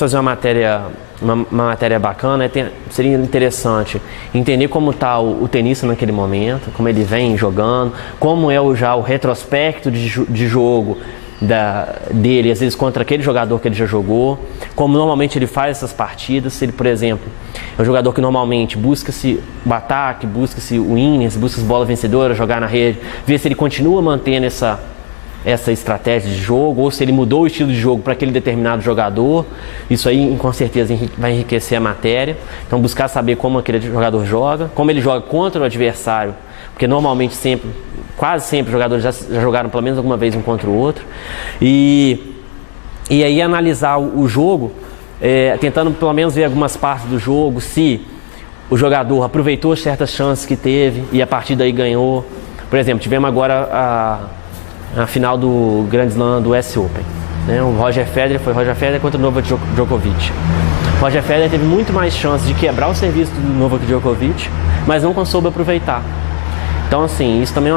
fazer uma matéria bacana, seria interessante entender como está o tenista naquele momento, como ele vem jogando, como é já o retrospecto de jogo dele, às vezes contra aquele jogador que ele já jogou, como normalmente ele faz essas partidas. Se ele, por exemplo, é um jogador que normalmente busca-se o ataque, busca-se o winners, busca as bolas vencedoras, jogar na rede, ver se ele continua mantendo essa estratégia de jogo, ou se ele mudou o estilo de jogo para aquele determinado jogador. Isso aí com certeza vai enriquecer a matéria. Então buscar saber como aquele jogador joga, como ele joga contra o adversário, porque normalmente quase sempre os jogadores já jogaram pelo menos alguma vez um contra o outro. E aí analisar o jogo, tentando pelo menos ver algumas partes do jogo, se o jogador aproveitou certas chances que teve e a partir daí ganhou. Por exemplo, tivemos agora a final do Grand Slam do US Open, né? O Roger Federer contra o Novak Djokovic. O Roger Federer teve muito mais chances de quebrar o serviço do Novak Djokovic, mas não soube aproveitar. Então, assim, isso também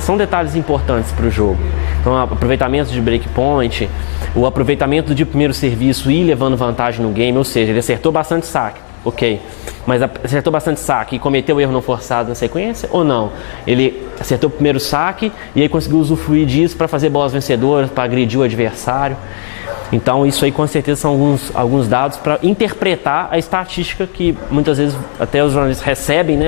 são detalhes importantes para o jogo. Então, o aproveitamento de breakpoint, o aproveitamento de primeiro serviço e ir levando vantagem no game, ou seja, ele acertou bastante saque, ok, mas acertou bastante saque e cometeu erro não forçado na sequência ou não? Ele acertou o primeiro saque e aí conseguiu usufruir disso para fazer bolas vencedoras, para agredir o adversário. Então isso aí com certeza são alguns dados para interpretar a estatística que muitas vezes até os jornalistas recebem, né,